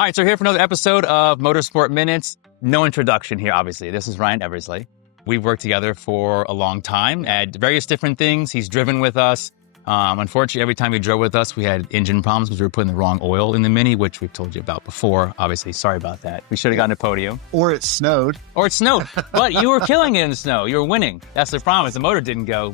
All right, so here for another episode of Motorsport Minutes. No introduction here, obviously. This is Ryan Eversley. We've worked together for a long time at various different things. He's driven with us. Unfortunately, every time he drove with us, we had engine problems because we were putting the wrong oil in the Mini, which we've told you about before. Obviously, sorry about that. We should have gotten a podium. Or it snowed. But you were killing it in the snow. You were winning. That's the problem. The motor didn't go.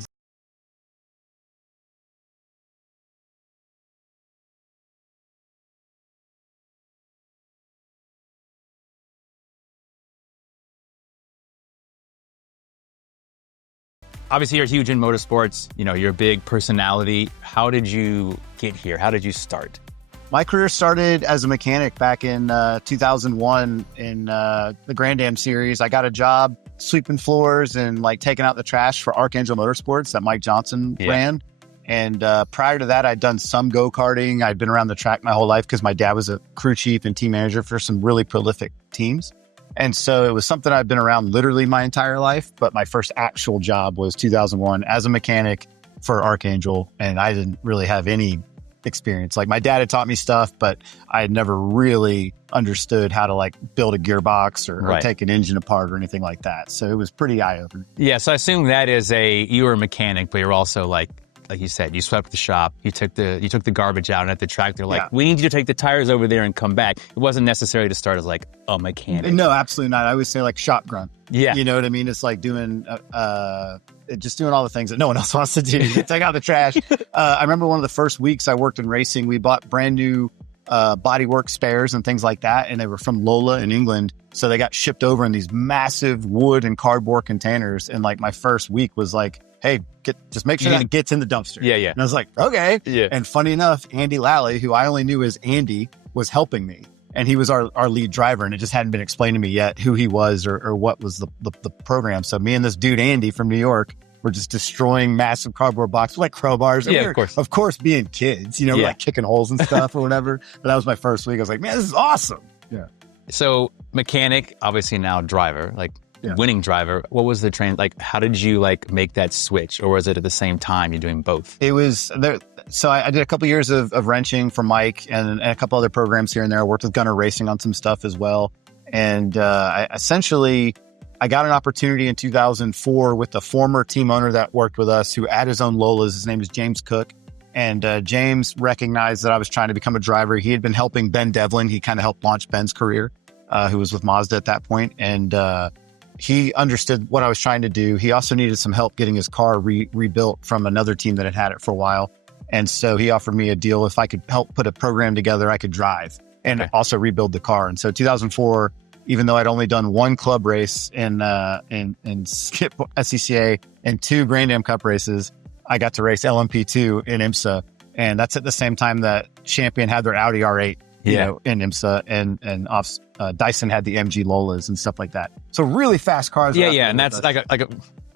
Obviously, you're huge in motorsports. You know, you're a big personality. How did you get here? How did you start? My career started as a mechanic back in 2001 in the Grand Am series. I got a job sweeping floors and like taking out the trash for Archangel Motorsports that Mike Johnson ran. And prior to that, I'd done some go-karting. I'd been around the track my whole life because my dad was a crew chief and team manager for some really prolific teams. And so it was something I've been around literally my entire life. But my first actual job was 2001 as a mechanic for Archangel. And I didn't really have any experience. Like my dad had taught me stuff, but I had never really understood how to like build a gearbox or take an engine apart or anything like that. So it was pretty eye-opening. Yeah, so I assume that is you were a mechanic, but you're also like you said, you swept the shop, you took the garbage out, and at the track, they're like, we need you to take the tires over there and come back. It wasn't necessary to start as like a mechanic. No, absolutely not. I always say like shop grunt. Yeah. You know what I mean? It's like doing, just doing all the things that no one else wants to do. Take out the trash. I remember one of the first weeks I worked in racing, we bought brand new bodywork spares and things like that. And they were from Lola in England. So they got shipped over in these massive wood and cardboard containers. And like my first week was like, hey, just make sure that it gets in the dumpster. Yeah, yeah. And I was like, okay. Yeah. And funny enough, Andy Lally, who I only knew as Andy, was helping me. And he was our lead driver. And it just hadn't been explained to me yet who he was or what was the program. So me and this dude, Andy from New York, were just destroying massive cardboard boxes like crowbars. Yeah, of course. Of course, being kids, we're like kicking holes and stuff or whatever. But that was my first week. I was like, man, this is awesome. Yeah. So mechanic, obviously now driver, winning driver. What was the train? Like, how did you like make that switch? Or was it at the same time you're doing both? It was there. So I did a couple years of wrenching for Mike and a couple other programs here and there. I worked with Gunner Racing on some stuff as well. And I got an opportunity in 2004 with the former team owner that worked with us who had his own Lolas. His name is James Cook. And James recognized that I was trying to become a driver. He had been helping Ben Devlin. He kind of helped launch Ben's career, who was with Mazda at that point. And he understood what I was trying to do. He also needed some help getting his car rebuilt from another team that had it for a while. And so he offered me a deal. If I could help put a program together, I could drive and also rebuild the car. And so 2004, even though I'd only done one club race in Skip SCCA and 2 Grand Am Cup races, I got to race LMP2 in IMSA. And that's at the same time that Champion had their Audi R8, in IMSA, and Dyson had the MG Lolas and stuff like that. So really fast cars. Yeah. And that's like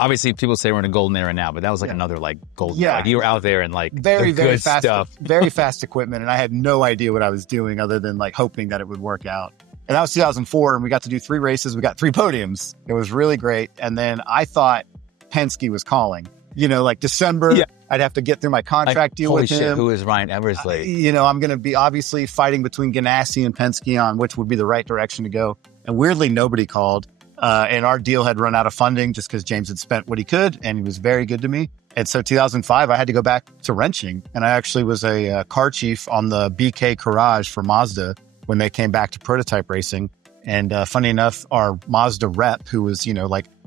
obviously people say we're in a golden era now, but that was like another like golden era. Like you were out there and like very fast stuff. Very fast equipment. And I had no idea what I was doing other than like hoping that it would work out. And that was 2004. And we got to do 3 races. We got 3 podiums. It was really great. And then I thought Penske was calling. Like December, I'd have to get through my contract deal with him. Who is Ryan Eversley? I'm going to be obviously fighting between Ganassi and Penske on which would be the right direction to go. And weirdly, nobody called. And our deal had run out of funding just because James had spent what he could, and he was very good to me. And so 2005, I had to go back to wrenching. And I actually was a car chief on the BK Courage for Mazda when they came back to prototype racing. And funny enough, our Mazda rep, who was,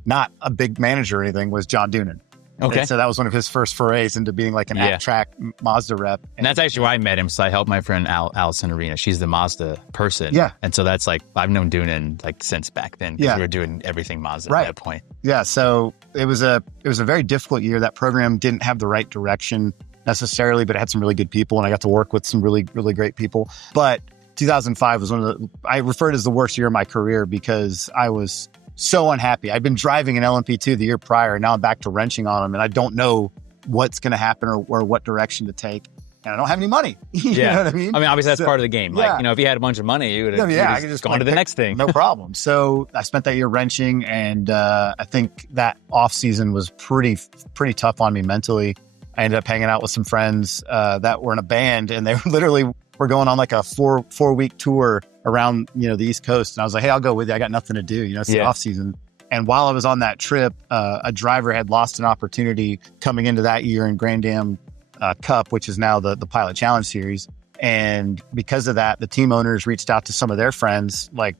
not a big manager or anything, was John Doonan. Okay. And so that was one of his first forays into being like an at-track Mazda rep. And that's actually where I met him. So I helped my friend Allison Arena. She's the Mazda person. Yeah. And so that's like, I've known Doonan like since back then. We were doing everything Mazda at that point. Yeah. So it was a very difficult year. That program didn't have the right direction necessarily, but it had some really good people. And I got to work with some really, really great people. But 2005 was I refer to it as the worst year of my career because I was so unhappy. I'd been driving an LMP2 the year prior, and now I'm back to wrenching on them, and I don't know what's going to happen or what direction to take. And I don't have any money. You know what I mean? I mean, obviously that's part of the game. Like, if you had a bunch of money, you would have just gone to the next thing. No problem. So I spent that year wrenching, and I think that off season was pretty tough on me mentally. I ended up hanging out with some friends that were in a band, and they literally were going on like a four week tour around, the East Coast. And I was like, hey, I'll go with you. I got nothing to do. It's the off season. And while I was on that trip, a driver had lost an opportunity coming into that year in Grand Am Cup, which is now the Pilot Challenge Series. And because of that, the team owners reached out to some of their friends, like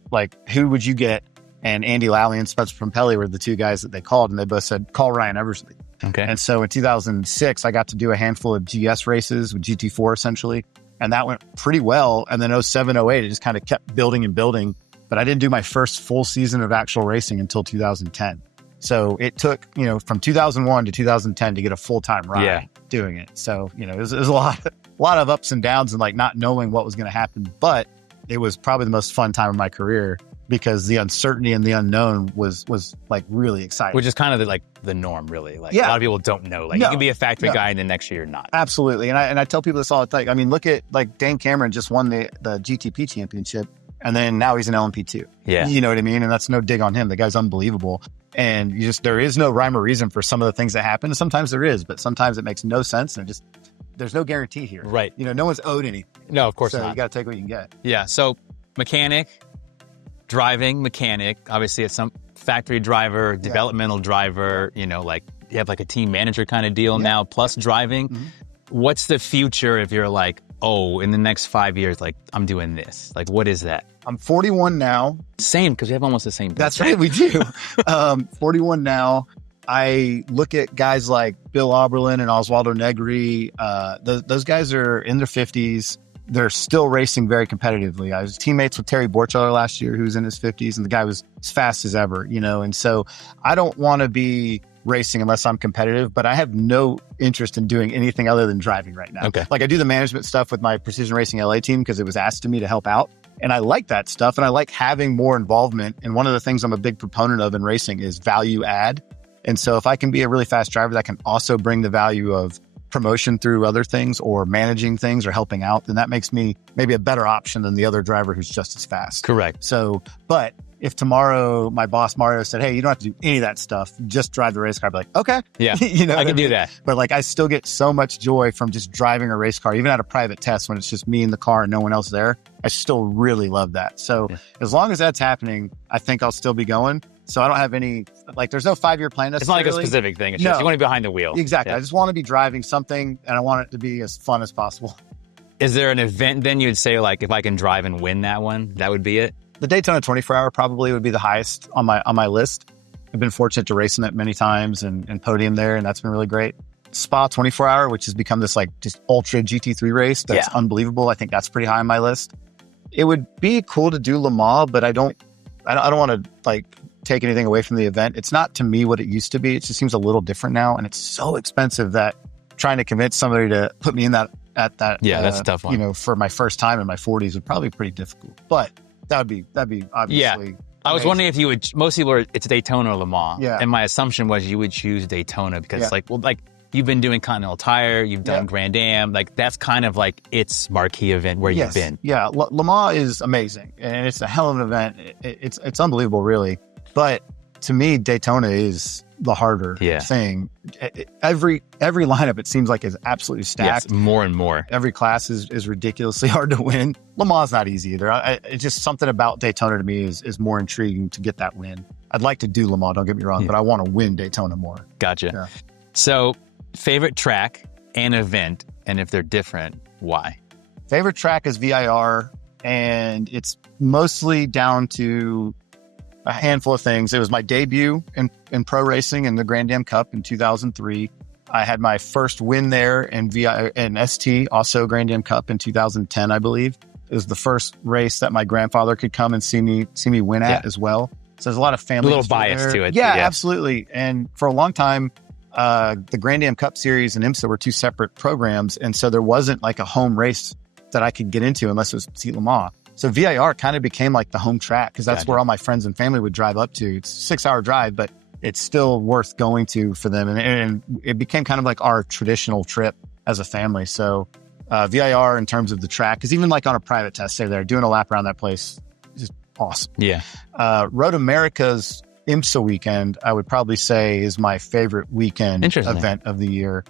who would you get? And Andy Lally and Spencer Pompelli were the two guys that they called, and they both said, call Ryan Eversley. Okay. And so in 2006, I got to do a handful of GS races with GT4 essentially, and that went pretty well. And then 07, 08, it just kind of kept building and building. But I didn't do my first full season of actual racing until 2010. So it took, from 2001 to 2010 to get a full-time ride doing it. So, it was a lot of ups and downs and like not knowing what was going to happen. But it was probably the most fun time of my career because the uncertainty and the unknown was like really exciting. Which is kind of the norm, really. Like a lot of people don't know. Like you can be a factory guy and then next year you're not. Absolutely. And I tell people this all the time. I mean, look at like Dane Cameron just won the GTP championship. And then now he's an LMP2. Yeah. You know what I mean? And that's no dig on him. The guy's unbelievable. And there is no rhyme or reason for some of the things that happen. And sometimes there is, but sometimes it makes no sense. And there's no guarantee here. Right. No one's owed anything. No, of course not. So you got to take what you can get. Yeah. So mechanic, driving mechanic, obviously it's some factory driver, developmental driver, like you have like a team manager kind of deal now, plus driving. Mm-hmm. What's the future if you're like, oh, in the next 5 years, like I'm doing this? Like, what is that? I'm 41 now. Same, because we have almost the same. That's right, we do. 41 now. I look at guys like Bill Oberlin and Oswaldo Negri. Those guys are in their 50s. They're still racing very competitively. I was teammates with Terry Borchardt last year, who's in his 50s, and the guy was as fast as ever, And so I don't want to be racing unless I'm competitive, but I have no interest in doing anything other than driving right now. Okay. Like I do the management stuff with my Precision Racing LA team because it was asked of me to help out. And I like that stuff. And I like having more involvement. And one of the things I'm a big proponent of in racing is value add. And so if I can be a really fast driver that can also bring the value of promotion through other things or managing things or helping out, then that makes me maybe a better option than the other driver who's just as fast. Correct. So, but if tomorrow my boss Mario said, hey, you don't have to do any of that stuff, just drive the race car, I'd be like, okay. Yeah, I can do that. But like I still get so much joy from just driving a race car, even at a private test when it's just me in the car and no one else there. I still really love that. So as long as that's happening, I think I'll still be going. So I don't have any, there's no 5-year plan necessarily. It's not like a specific thing. It's just you want to be behind the wheel. Exactly. Yeah. I just want to be driving something and I want it to be as fun as possible. Is there an event then you'd say like, if I can drive and win that one, that would be it? The Daytona 24-hour probably would be the highest on my list. I've been fortunate to race in it many times and podium there, and that's been really great. Spa 24-hour, which has become this just ultra GT3 race that's unbelievable. I think that's pretty high on my list. It would be cool to do Le Mans, but I don't want to take anything away from the event. It's not to me what it used to be. It just seems a little different now, and it's so expensive that trying to convince somebody to put me in that that's a tough one. For my first time in my 40s would probably be pretty difficult. But that'd be obviously. Yeah. I was wondering if you would. Most people it's Daytona or Le Mans. Yeah. And my assumption was you would choose Daytona because you've been doing Continental Tire, you've done Grand Am, that's kind of its marquee event where you've been. Yeah, Le Mans is amazing and it's a hell of an event. It's unbelievable, really. But to me, Daytona is the harder thing. Every lineup, it seems like, is absolutely stacked. Yes, more and more. Every class is ridiculously hard to win. Le Mans is not easy either. It's just something about Daytona to me is more intriguing to get that win. I'd like to do Le Mans, don't get me wrong, but I want to win Daytona more. Gotcha. Yeah. So, favorite track and event, and if they're different, why? Favorite track is VIR, and it's mostly down to a handful of things. It was my debut in pro racing in the Grand Am Cup in 2003. I had my first win there in ST, also Grand Am Cup in 2010, I believe. It was the first race that my grandfather could come and see me win at as well. So there's a lot of family. A little bias to it. Yeah, absolutely. And for a long time, the Grand Am Cup Series and IMSA were two separate programs. And so there wasn't a home race that I could get into unless it was Petit Le Mans. So VIR kind of became the home track because that's where all my friends and family would drive up to. It's a 6-hour drive, but it's still worth going to for them. And it became kind of our traditional trip as a family. So VIR in terms of the track, because even on a private test, say they're doing a lap around that place, is awesome. Yeah. Road America's IMSA weekend, I would probably say is my favorite weekend event of the year.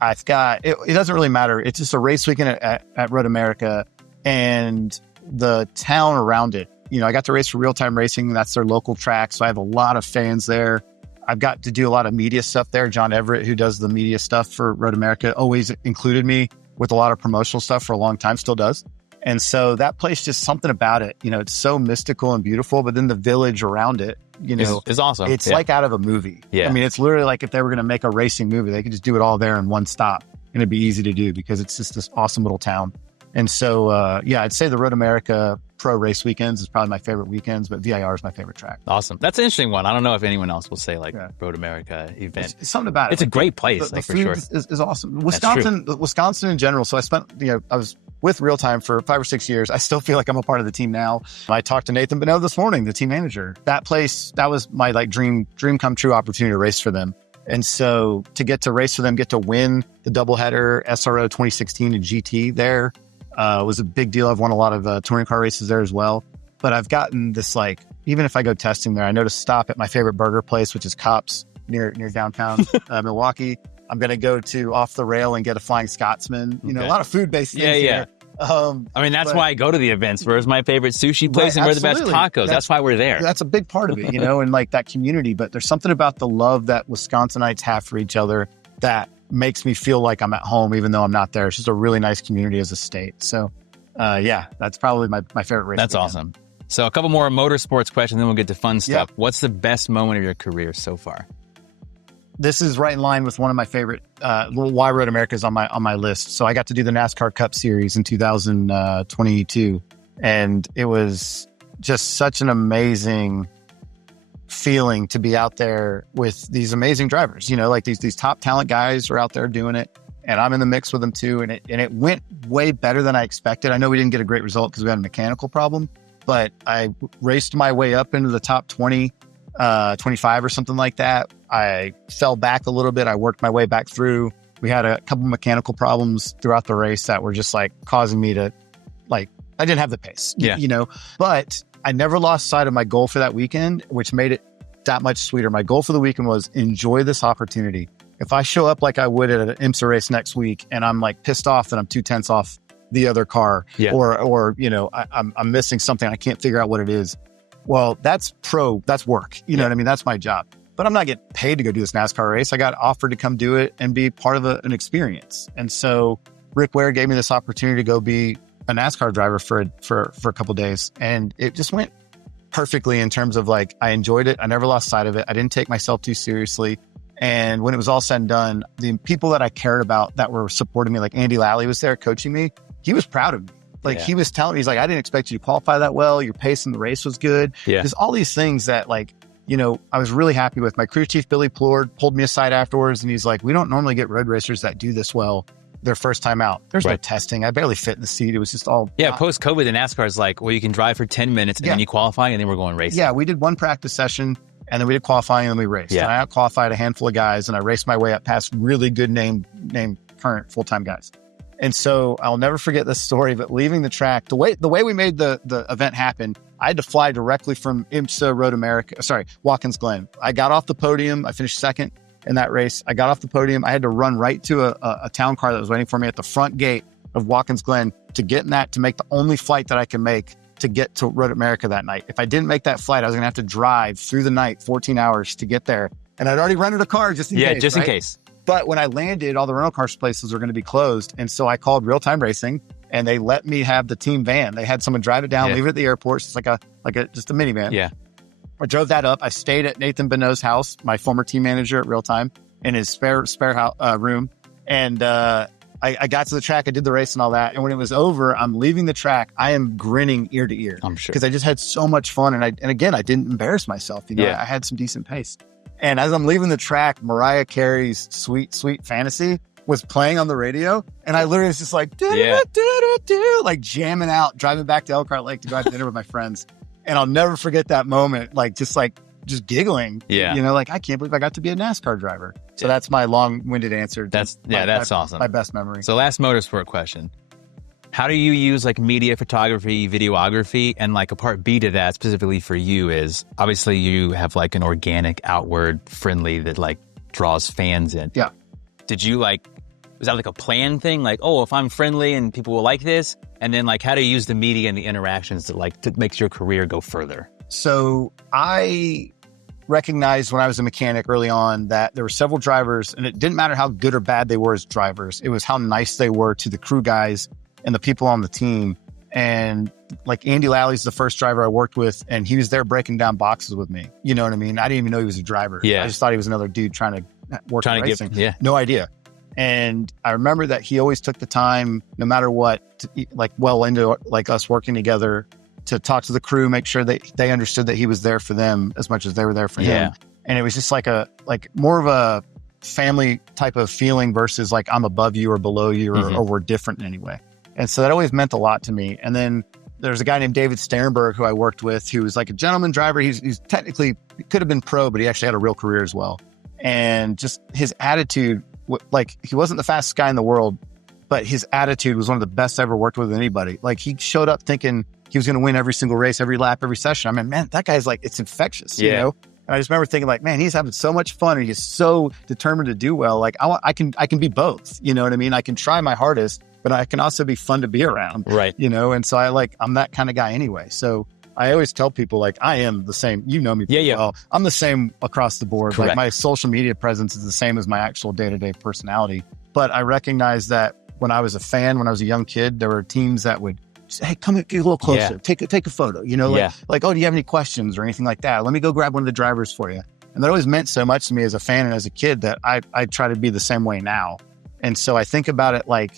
I've got, it doesn't really matter. It's just a race weekend at Road America. And the town around it. You know, I got to race for Real Time Racing. That's their local track. So I have a lot of fans there. I've got to do a lot of media stuff there. John Everett, who does the media stuff for Road America, always included me with a lot of promotional stuff for a long time, still does. And so that place, just something about it, you know, it's so mystical and beautiful, but then the village around it, you know, is awesome. It's like out of a movie. I mean, it's literally like if they were going to make a racing movie, they could just do it all there in one stop and it'd be easy to do because it's just this awesome little town. And so, I'd say the Road America Pro Race Weekends is probably my favorite weekends, but VIR is my favorite track. Awesome. That's an interesting one. I don't know if anyone else will say Road America event. It's something about it. It's a great place, the for food sure. is awesome. Wisconsin in general. So I was with Real Time for 5 or 6 years. I still feel like I'm a part of the team now. I talked to Nathan Bonneau this morning, the team manager. That place, that was my dream come true opportunity to race for them. And so to get to race for them, get to win the doubleheader SRO 2016 and GT there was a big deal. I've won a lot of touring car races there as well. But I've gotten this, even if I go testing there, I know to stop at my favorite burger place, which is Cops near downtown Milwaukee. I'm going to go to Off the Rail and get a Flying Scotsman. You know, a lot of food-based things here. I mean, that's why I go to the events. Where's my favorite sushi place and where are the best tacos? That's why we're there. That's a big part of it, you know, and that community. But there's something about the love that Wisconsinites have for each other that makes me feel like I'm at home, even though I'm not there. It's just a really nice community as a state. So, that's probably my favorite race. That's awesome. So a couple more motorsports questions, then we'll get to fun stuff. What's the best moment of your career so far? This is right in line with one of my favorite, why Road America is on my list. So I got to do the NASCAR Cup Series in 2022. And it was just such an amazing feeling to be out there with these amazing drivers. You know, these top talent guys are out there doing it. And I'm in the mix with them too. And it went way better than I expected. I know we didn't get a great result because we had a mechanical problem, but I raced my way up into the top 20, 25 or something like that. I fell back a little bit. I worked my way back through. We had a couple mechanical problems throughout the race that were just causing me to I didn't have the pace, you know, but I never lost sight of my goal for that weekend, which made it that much sweeter. My goal for the weekend was enjoy this opportunity. If I show up like I would at an IMSA race next week and I'm pissed off that I'm 2/10 off the other car or, you know, I'm missing something. I can't figure out what it is. Well, that's work. You know what I mean? That's my job. But I'm not getting paid to go do this NASCAR race. I got offered to come do it and be part of an experience. And so Rick Ware gave me this opportunity to go be a NASCAR driver for a couple of days. And it just went perfectly in terms of I enjoyed it. I never lost sight of it. I didn't take myself too seriously. And when it was all said and done, the people that I cared about that were supporting me, like Andy Lally was there coaching me. He was proud of me. He was telling me, he's like, I didn't expect you to qualify that well. Your pace in the race was good. There's all these things that you know, I was really happy with. My crew chief, Billy Plord, pulled me aside afterwards and he's like, we don't normally get road racers that do this well their first time out. There's no testing. I barely fit in the seat. It was just all... post-COVID, the NASCAR is you can drive for 10 minutes and then you qualify and then we're going racing. Yeah, we did one practice session and then we did qualifying and then we raced. And I out-qualified a handful of guys and I raced my way up past really good name current full-time guys. And so I'll never forget this story, but leaving the track, the way we made the event happen, I had to fly directly from IMSA Watkins Glen. I got off the podium. I finished second in that race. I got off the podium. I had to run right to a town car that was waiting for me at the front gate of Watkins Glen to get in that, to make the only flight that I can make to get to Road America that night. If I didn't make that flight, I was going to have to drive through the night, 14 hours to get there. And I'd already rented a car just in case. Yeah, just in case. But when I landed, all the rental car places were going to be closed. And so I called Real Time Racing and they let me have the team van. They had someone drive it down, leave it at the airport. It's just a minivan. Yeah. I drove that up. I stayed at Nathan Bonneau's house, my former team manager at Real Time, in his spare room. And I got to the track. I did the race and all that. And when it was over, I'm leaving the track. I am grinning ear to ear. I'm sure. Because I just had so much fun. And again, I didn't embarrass myself. You know, I had some decent pace. And as I'm leaving the track, Mariah Carey's Sweet, Sweet Fantasy was playing on the radio. And I literally was just jamming out, driving back to Elkhart Lake to go have dinner with my friends. And I'll never forget that moment, just giggling. Yeah. You know, I can't believe I got to be a NASCAR driver. So that's my long-winded answer. That's awesome. My best memory. So last motorsport question. How do you use media photography, videography? And a part B to that specifically for you is obviously you have an organic outward friendly that draws fans in. Yeah. Did you Was that like a planned thing? Like, oh, if I'm friendly and people will like this, and then like how to use the media and the interactions to make your career go further? So I recognized when I was a mechanic early on that there were several drivers, and it didn't matter how good or bad they were as drivers. It was how nice they were to the crew guys and the people on the team. And like Andy Lally's the first driver I worked with, and he was there breaking down boxes with me. You know what I mean? I didn't even know he was a driver. Yeah. I just thought he was another dude trying to work in racing. No idea. And I remember that he always took the time, no matter what, to, like well into like us working together, to talk to the crew, make sure that they understood that he was there for them as much as they were there for him. And it was just like more of a family type of feeling versus like I'm above you or below you or we're different in any way. And so that always meant a lot to me. And then there's a guy named David Sternberg who I worked with, who was like a gentleman driver. He's technically, he could have been pro, but he actually had a real career as well. And just his attitude, like he wasn't the fastest guy in the world, but his attitude was one of the best I ever worked with anybody. Like he showed up thinking he was going to win every single race, every lap, every session. I mean, man, that guy's like, it's infectious, you know? And I just remember thinking like, man, he's having so much fun and he's so determined to do well. Like I can be both, you know what I mean? I can try my hardest, but I can also be fun to be around, right? You know? And so I'm that kind of guy anyway. So I always tell people like, I am the same, you know me well. I'm the same across the board. Correct. Like my social media presence is the same as my actual day-to-day personality. But I recognize that when I was a fan, when I was a young kid, there were teams that would say, hey, come get a little closer, take a photo, you know, like, oh, do you have any questions or anything like that? Let me go grab one of the drivers for you. And that always meant so much to me as a fan and as a kid that I try to be the same way now. And so I think about it like,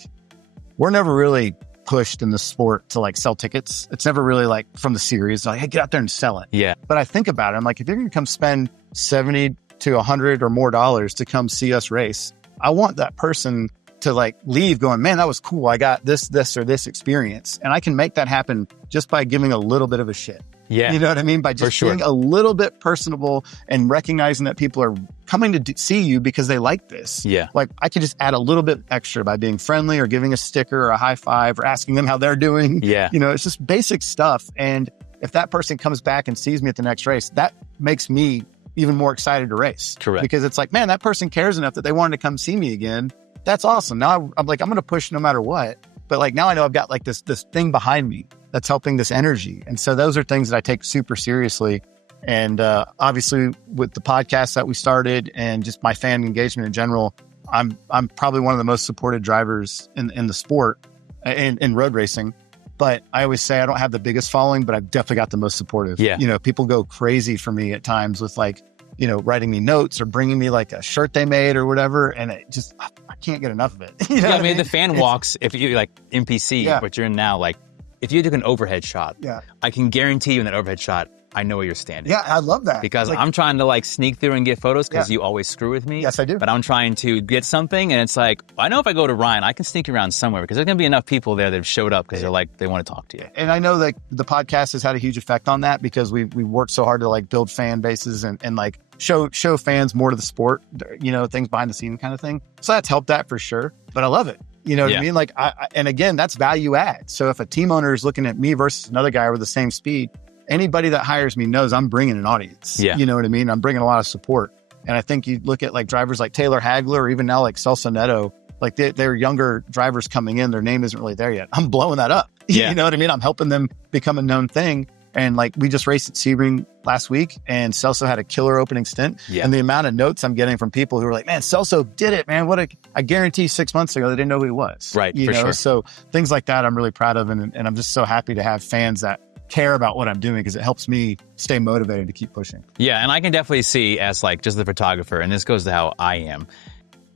we're never really pushed in the sport to like sell tickets. It's never really like from the series, like, hey, get out there and sell it. Yeah. But I think about it, I'm like, if you're going to come spend $70 to $100 or more to come see us race, I want that person to like leave going, man, that was cool. I got this, or this experience. And I can make that happen just by giving a little bit of a shit. Yeah. You know what I mean? By just being a little bit personable and recognizing that people are coming to see you because they like this. Yeah. Like I could just add a little bit extra by being friendly or giving a sticker or a high five or asking them how they're doing. Yeah. You know, it's just basic stuff. And if that person comes back and sees me at the next race, that makes me even more excited to race. Correct. Because it's like, man, that person cares enough that they wanted to come see me again. That's awesome. Now I'm like, I'm going to push no matter what. But like now I know I've got like this thing behind me that's helping this energy. And so those are things that I take super seriously. And obviously with the podcast that we started and just my fan engagement in general, I'm probably one of the most supported drivers in the sport in road racing. But I always say I don't have the biggest following, but I've definitely got the most supportive. Yeah. You know, people go crazy for me at times with like, you know, writing me notes or bringing me like a shirt they made or whatever. And it just, I can't get enough of it. You know I mean, the fan walks, if you like NPC, what you're in now, like if you took an overhead shot, I can guarantee you in that overhead shot, I know where you're standing. Yeah, I love that. Because like, I'm trying to like sneak through and get photos because you always screw with me. Yes, I do. But I'm trying to get something and it's like, I know if I go to Ryan, I can sneak around somewhere because there's going to be enough people there that have showed up because they're like, they want to talk to you. And I know that the podcast has had a huge effect on that because we worked so hard to like build fan bases and like show fans more to the sport, you know, things behind the scene kind of thing. So that's helped that for sure. But I love it. You know what I mean? Like, and again, that's value add. So if a team owner is looking at me versus another guy with the same speed, anybody that hires me knows I'm bringing an audience. Yeah. You know what I mean? I'm bringing a lot of support. And I think you look at like drivers like Taylor Hagler or even now like Celso Neto, like they're younger drivers coming in. Their name isn't really there yet. I'm blowing that up. Yeah. You know what I mean? I'm helping them become a known thing. And like we just raced at Sebring last week and Celso had a killer opening stint. Yeah. And the amount of notes I'm getting from people who are like, man, Celso did it, man. I guarantee 6 months ago, they didn't know who he was. Right. You know, so things like that I'm really proud of. And I'm just so happy to have fans that care about what I'm doing because it helps me stay motivated to keep pushing. Yeah. And I can definitely see as like just the photographer, and this goes to how I am.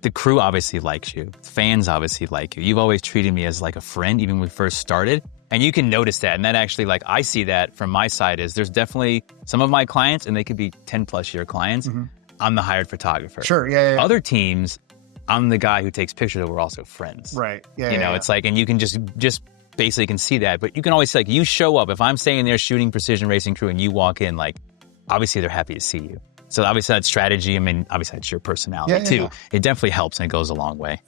The crew obviously likes you. Fans obviously like you. You've always treated me as like a friend, even when we first started. And you can notice that. And that actually, like, I see that from my side is there's definitely some of my clients, and they could be 10 plus year clients. Mm-hmm. I'm the hired photographer. Sure. Yeah. Other teams, I'm the guy who takes pictures, but we're also friends. Right. Yeah. You know, it's like, and you can just basically can see that, but you can always say, like, you show up. If I'm staying there shooting precision racing crew and you walk in, like, obviously they're happy to see you. So obviously that's strategy. I mean, obviously that's your personality too. It definitely helps and it goes a long way.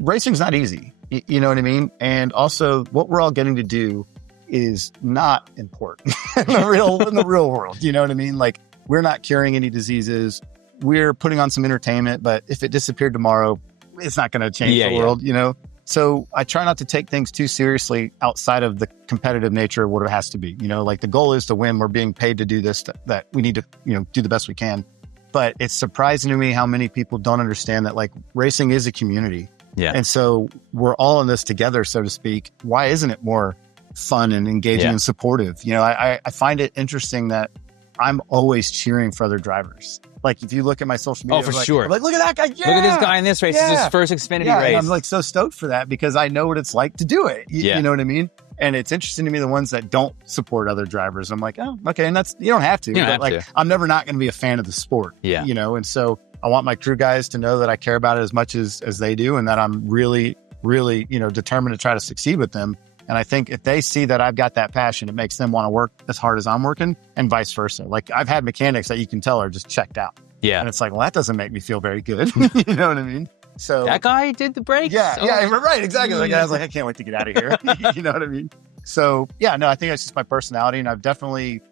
Racing's not easy. You know what I mean? And also what we're all getting to do is not important in the real world. You know what I mean? Like we're not curing any diseases. We're putting on some entertainment, but if it disappeared tomorrow, it's not going to change Yeah, the yeah. world, you know? So I try not to take things too seriously outside of the competitive nature of what it has to be. You know, like the goal is to win. We're being paid to do this, that we need to, you know, do the best we can. But it's surprising to me how many people don't understand that like racing is a community. Yeah. And so we're all in this together, so to speak. Why isn't it more fun and engaging and supportive? You know, I find it interesting that I'm always cheering for other drivers. Like if you look at my social media, Oh, for sure. I'm like, look at that guy. Yeah. Look at this guy in this race. This is his first Xfinity race. And I'm like so stoked for that because I know what it's like to do it. You know what I mean? And it's interesting to me, the ones that don't support other drivers. I'm like, oh, okay. And that's, you don't have to. You don't have like, to. I'm never not going to be a fan of the sport. Yeah. You know, and so I want my crew guys to know that I care about it as much as they do, and that I'm really, really, you know, determined to try to succeed with them. And I think if they see that I've got that passion, it makes them want to work as hard as I'm working, and vice versa. Like I've had mechanics that you can tell are just checked out. Yeah. And it's like, well, that doesn't make me feel very good. You know what I mean? So that guy did the brakes? Yeah, right, exactly. Like I was like, I can't wait to get out of here. You know what I mean? So yeah, no, I think that's just my personality, and I've definitely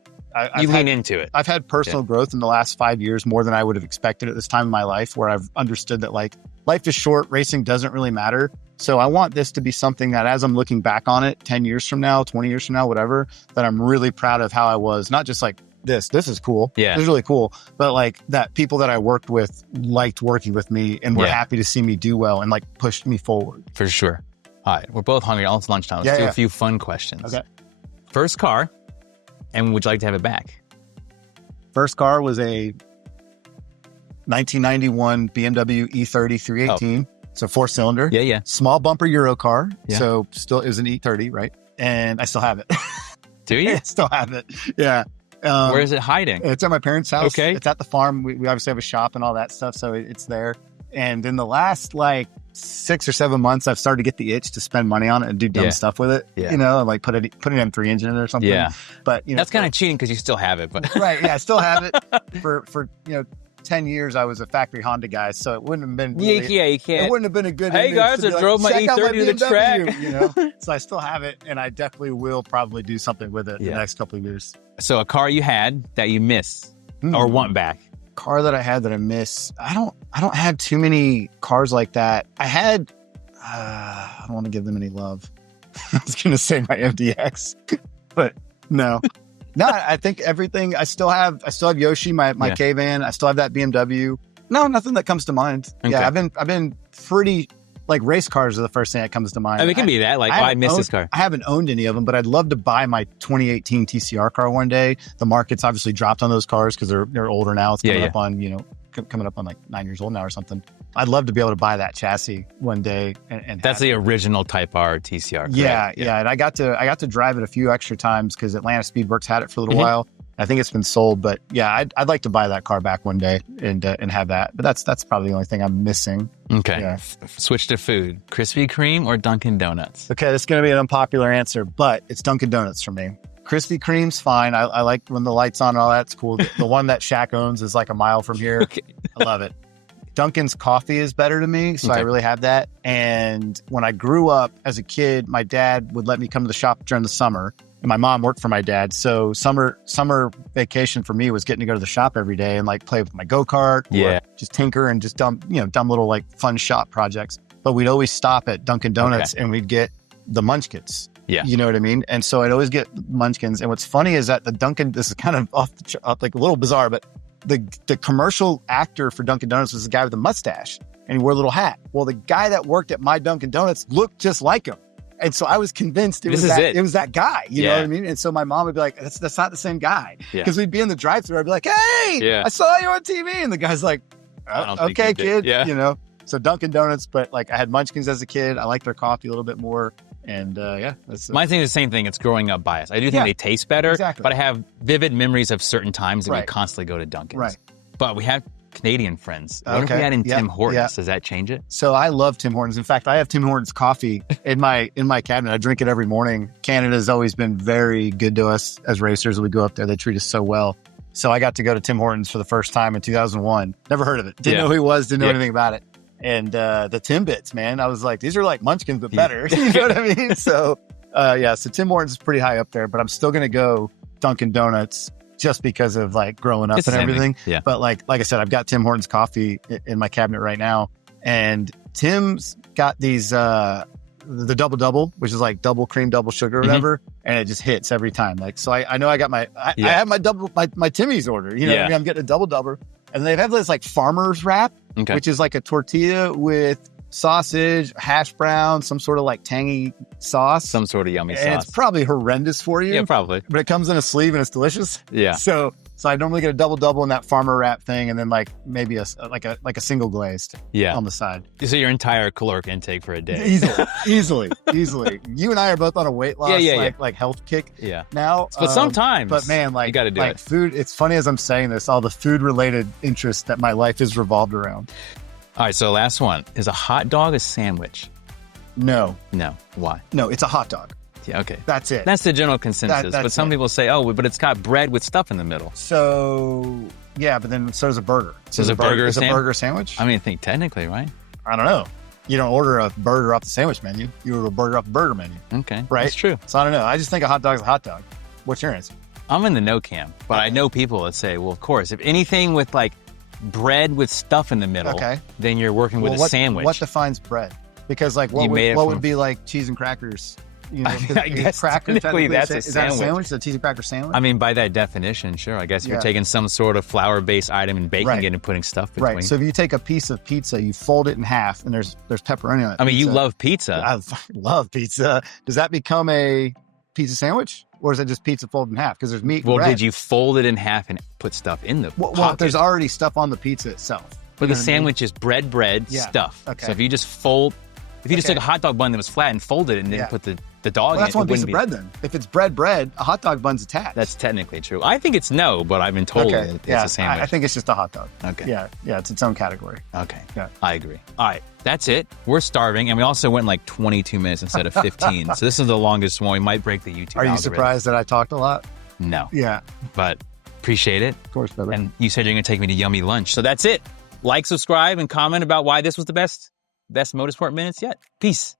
you lean into it. I've had personal growth in the last 5 years more than I would have expected at this time in my life, where I've understood that like life is short, racing doesn't really matter. So I want this to be something that as I'm looking back on it 10 years from now, 20 years from now, whatever, that I'm really proud of how I was, not just like this is cool. Yeah. This is really cool. But like that people that I worked with liked working with me and were happy to see me do well and like pushed me forward. For sure. All right. We're both hungry. It's lunchtime. Let's do a few fun questions. Okay. First car, and would you like to have it back? First car was a 1991 BMW E30 318. So 4-cylinder. Yeah, yeah. Small bumper Euro car. Yeah. So still is an E30, right? And I still have it. Do you? I still have it. Yeah. Where is it hiding? It's at my parents' house. Okay. It's at the farm. We obviously have a shop and all that stuff, so it's there. And in the last like 6 or 7 months, I've started to get the itch to spend money on it and do dumb stuff with it. Yeah. You know, like put an M3 engine in it or something. Yeah. But you know, that's kind of cheating because you still have it. But right. Yeah, I still have it. For 10 years, I was a factory Honda guy, so it wouldn't have been really, you can't. It wouldn't have been a good. Hey guys, I drove my E30 to the track. You know, so I still have it, and I definitely will probably do something with it in the next couple of years. So a car you had that you miss or want back? Car that I had that I miss. I don't have too many cars like that. I had. I don't want to give them any love. I was going to say my MDX, but no. No, I think everything. I still have Yoshi, my K-Van. I still have that BMW. No, nothing that comes to mind. Okay. Yeah, I've been pretty like race cars are the first thing that comes to mind. I mean, it can be that. Like, I missed this car. I haven't owned any of them, but I'd love to buy my 2018 TCR car one day. The market's obviously dropped on those cars because they're older now. It's coming up on coming up on like 9 years old now or something. I'd love to be able to buy that chassis one day and that's the original Type R TCR. Yeah. And I got to drive it a few extra times because Atlanta Speedworks had it for a little while. I think it's been sold, but yeah, I'd like to buy that car back one day and have that. But that's probably the only thing I'm missing. Okay. Yeah. Switch to food: Krispy Kreme or Dunkin' Donuts? Okay, this is going to be an unpopular answer, but it's Dunkin' Donuts for me. Krispy Kreme's fine. I like when the lights on and all that's cool. The one that Shaq owns is like a mile from here. Okay. I love it. Dunkin's coffee is better to me, so I really have that. And when I grew up as a kid, my dad would let me come to the shop during the summer, and my mom worked for my dad. So summer vacation for me was getting to go to the shop every day and like play with my go-kart, or just tinker and just dumb little like fun shop projects. But we'd always stop at Dunkin' Donuts and we'd get the munchkins. Yeah. You know what I mean? And so I'd always get munchkins. And what's funny is that the Dunkin', this is kind of like a little bizarre, but the commercial actor for Dunkin' Donuts was the guy with the mustache and he wore a little hat. Well, the guy that worked at my Dunkin' Donuts looked just like him. And so I was convinced it was that guy. You know what I mean? And so my mom would be like, that's not the same guy. Because we'd be in the drive-thru. I'd be like, hey, I saw you on TV. And the guy's like, okay, kid. Yeah. You know? So Dunkin' Donuts, but like I had munchkins as a kid. I liked their coffee a little bit more. And my thing is the same thing. It's growing up bias. I do think they taste better, but I have vivid memories of certain times that we constantly go to Dunkin's. Right. But we have Canadian friends. What if we had in Tim Hortons? Yeah. Does that change it? So I love Tim Hortons. In fact, I have Tim Hortons coffee in my cabinet. I drink it every morning. Canada's always been very good to us as racers. We go up there. They treat us so well. So I got to go to Tim Hortons for the first time in 2001. Never heard of it. Didn't know who he was. Didn't know anything about it. And the Timbits, man, I was like, these are like munchkins, but better. You know what I mean? So, so Tim Hortons is pretty high up there, but I'm still going to go Dunkin' Donuts just because of like growing up and everything. Yeah. But like I said, I've got Tim Hortons coffee in my cabinet right now. And Tim's got these, the double, which is like double cream, double sugar, or whatever. And it just hits every time. Like, so I know I got I have my Timmy's order, you know what I mean? I'm getting a double. And they have this like farmer's wrap, which is like a tortilla with sausage, hash brown, some sort of like tangy sauce. Some sort of yummy sauce. And it's probably horrendous for you. Yeah, probably. But it comes in a sleeve and it's delicious. Yeah. So I normally get a double in that farmer wrap thing, and then like maybe a single glazed on the side. So your entire caloric intake for a day. Easily. You and I are both on a weight loss, like health kick. Yeah. Now, but sometimes, but man, like you got to do like it. Food. It's funny as I'm saying this, all the food related interests that my life is revolved around. All right. So last one, is a hot dog a sandwich? No. Why? No, it's a hot dog. Yeah, okay. That's it. That's the general consensus. But some people say, but it's got bread with stuff in the middle. So, yeah, but then so does a burger. So is a burger a sandwich? I mean, I think technically, right? I don't know. You don't order a burger off the sandwich menu. You order a burger off the burger menu. Okay. Right? That's true. So I don't know. I just think a hot dog is a hot dog. What's your answer? I'm in the no camp, but I know people that say, well, of course, if anything with like bread with stuff in the middle, then you're working with a sandwich. What defines bread? Because like what would be like cheese and crackers? You know, I guess technically that's a sandwich. Is that a sandwich? A cheese and cracker sandwich? I mean, by that definition, sure. I guess you're taking some sort of flour-based item and baking it and putting stuff between. Right. So if you take a piece of pizza, you fold it in half, and there's pepperoni on it. I mean, you love pizza. I love pizza. Does that become a pizza sandwich? Or is it just pizza folded in half? Because there's meat and bread. Did you fold it in half and put stuff in the pocket? Well, there's already stuff on the pizza itself. But the sandwich is bread, stuff. Okay. So if you just took a hot dog bun that was flat and folded it and then put the dog in it, that's one piece of bread then. If it's bread, a hot dog bun's attached. That's technically true. I think it's no, but I've been told it's a sandwich. I think it's just a hot dog. Okay. Yeah, it's its own category. Okay. Yeah. I agree. All right. That's it. We're starving, and we also went like 22 minutes instead of 15. So this is the longest one. We might break the YouTube Are you algorithm. surprised that I talked a lot? No. Yeah. But appreciate it. Of course, brother. And you said you're going to take me to yummy lunch. So that's it. Like, subscribe, and comment about why this was the best Motorsport Minutes yet. Peace.